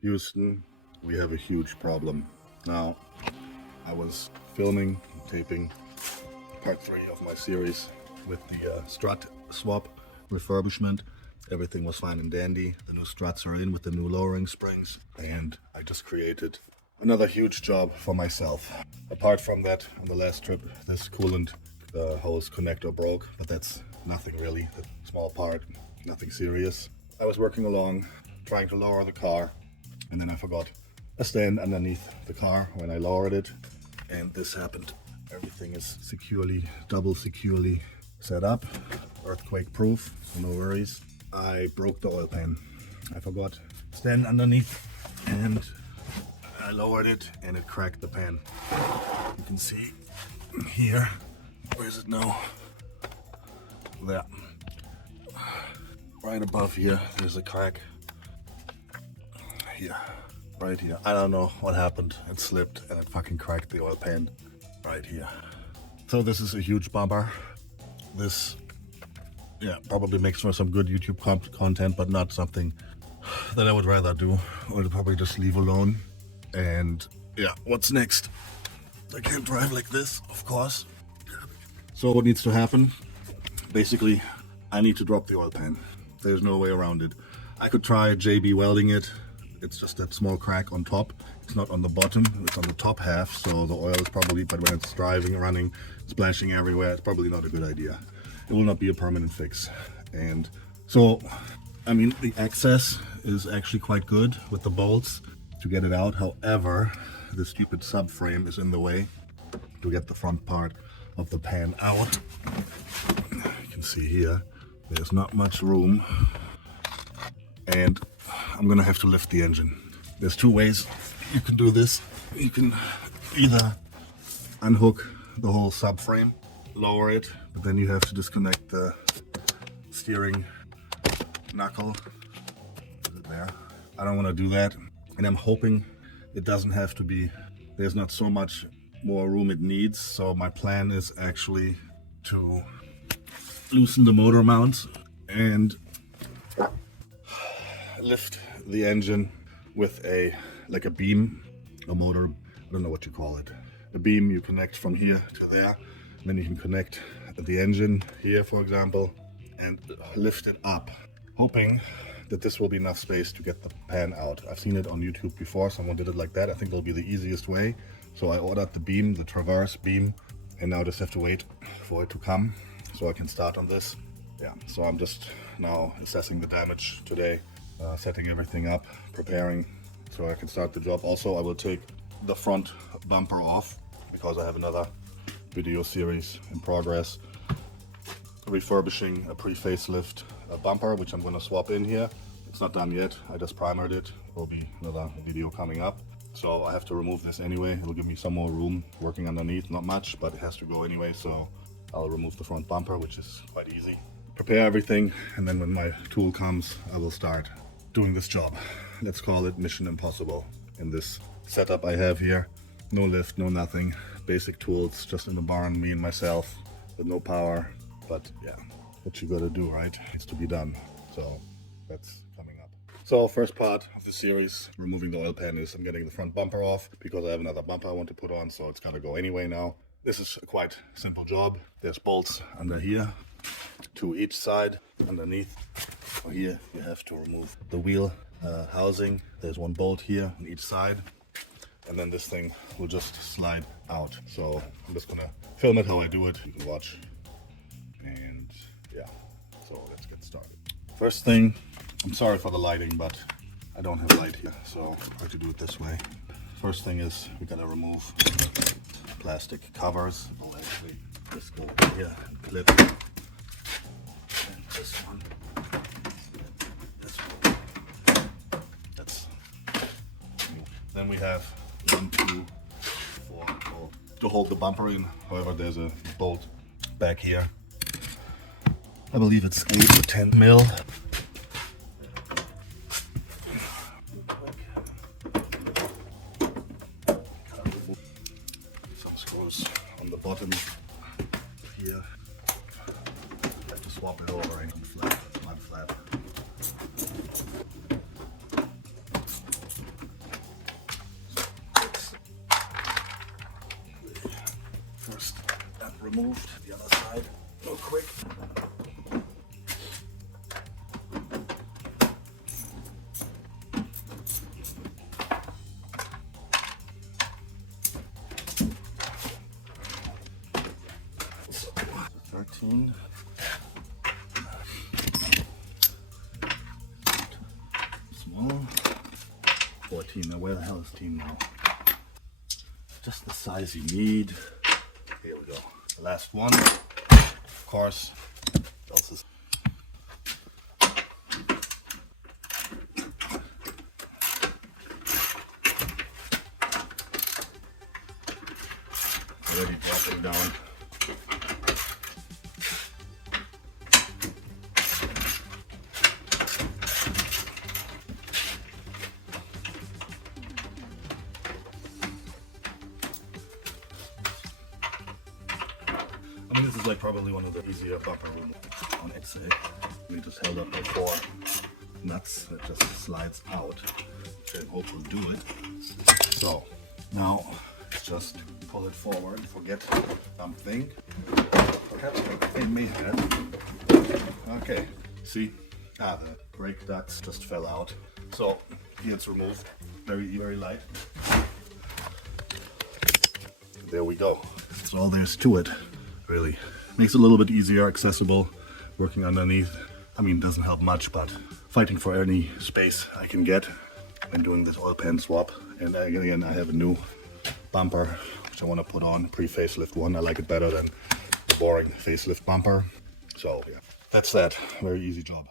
Houston, we have a huge problem. Now, I was filming, taping part 3 of my series with the strut swap refurbishment. Everything was fine and dandy. The new struts are in with the new lowering springs, and I just created another huge job for myself. Apart from that, on the last trip, this coolant hose connector broke, but that's nothing really, a small part, nothing serious. I was working along, trying to lower the car, and then I forgot a stand underneath the car when I lowered it, and this happened. Everything is double securely set up, earthquake proof, no worries. I broke the oil pan. I forgot stand underneath, and I lowered it and it cracked the pan. You can see here, where is it now? There. Right above here, there's a crack. Here, right here. I don't know what happened. It slipped and it fucking cracked the oil pan right here. So this is a huge bumper. This, yeah, probably makes for some good YouTube content, but not something that I would rather do, or to probably just leave alone. And yeah, what's next? I can't drive like this, of course. So what needs to happen? Basically, I need to drop the oil pan. There's no way around it. I could try JB welding it. It's just that small crack on top. It's not on the bottom, it's on the top half, so the oil is probably, but when it's driving, running, splashing everywhere, it's probably not a good idea. It will not be a permanent fix. And so, I mean, the access is actually quite good with the bolts to get it out. However, the stupid subframe is in the way to get the front part of the pan out. You can see here, there's not much room. And I'm gonna have to lift the engine. There's two ways you can do this. You can either unhook the whole subframe, lower it, but then you have to disconnect the steering knuckle. Is it there? I don't want to do that, and I'm hoping it doesn't have to be. There's not so much more room it needs, so my plan is actually to loosen the motor mounts and lift the engine with a beam, a motor, I don't know what you call it. A beam you connect from here to there, and then you can connect the engine here, for example, and lift it up, hoping that this will be enough space to get the pan out. I've seen it on YouTube before, someone did it like that. I think it'll be the easiest way. So I ordered the beam, the traverse beam, and now I just have to wait for it to come so I can start on this. Yeah, so I'm just now assessing the damage today. Setting everything up, preparing so I can start the job. Also, I will take the front bumper off because I have another video series in progress refurbishing a pre-facelift bumper, which I'm going to swap in here. It's not done yet. I just primered it. Will be another video coming up. So I have to remove this anyway. It'll give me some more room working underneath, not much, but it has to go anyway. So I'll remove the front bumper, which is quite easy. Prepare everything, and then when my tool comes, I will start doing this job. Let's call it Mission Impossible. In this setup I have here, no lift, no nothing, basic tools, just in the barn, me and myself, with no power. But yeah, what you gotta do, right? It's to be done. So that's coming up. So first part of the series, removing the oil pan, is I'm getting the front bumper off because I have another bumper I want to put on, so it's gotta go anyway now. This is a quite simple job. There's bolts under here, to each side. Underneath here you have to remove the wheel housing. There's one bolt here on each side, and then this thing will just slide out. So I'm just gonna film it how I do it. You can watch, and yeah, so let's get started. First thing, I'm sorry for the lighting, but I don't have light here, so I have to do it this way. First thing is we gotta remove plastic covers. I'll actually just go here and clip. This one, this one, that's new. Then we have 1, 2, 4 bolt to hold the bumper in. However, there's a bolt back here. I believe it's 8 or 10 mil. mud flap. That's mud flap. First, that removed. The other side, real quick. So, 13. Small. 14. Now, where the hell is 13 now? Just the size you need. Here we go. The last one, of course. Else is already dropping down. I mean, this is like probably one of the easier bumper removals on its side. We just held up by 4 nuts that just slides out, which I hope will do it. So now just pull it forward, forget something. Perhaps I may have. Okay, see? The brake ducts just fell out. So here it's removed, very light. There we go. That's all there's to it, really. Makes it a little bit easier, accessible, working underneath. I mean, it doesn't help much, but fighting for any space I can get when doing this oil pan swap. And again, I have a new bumper, which I want to put on, pre-facelift one. I like it better than the boring facelift bumper. So yeah, that's that. Very easy job.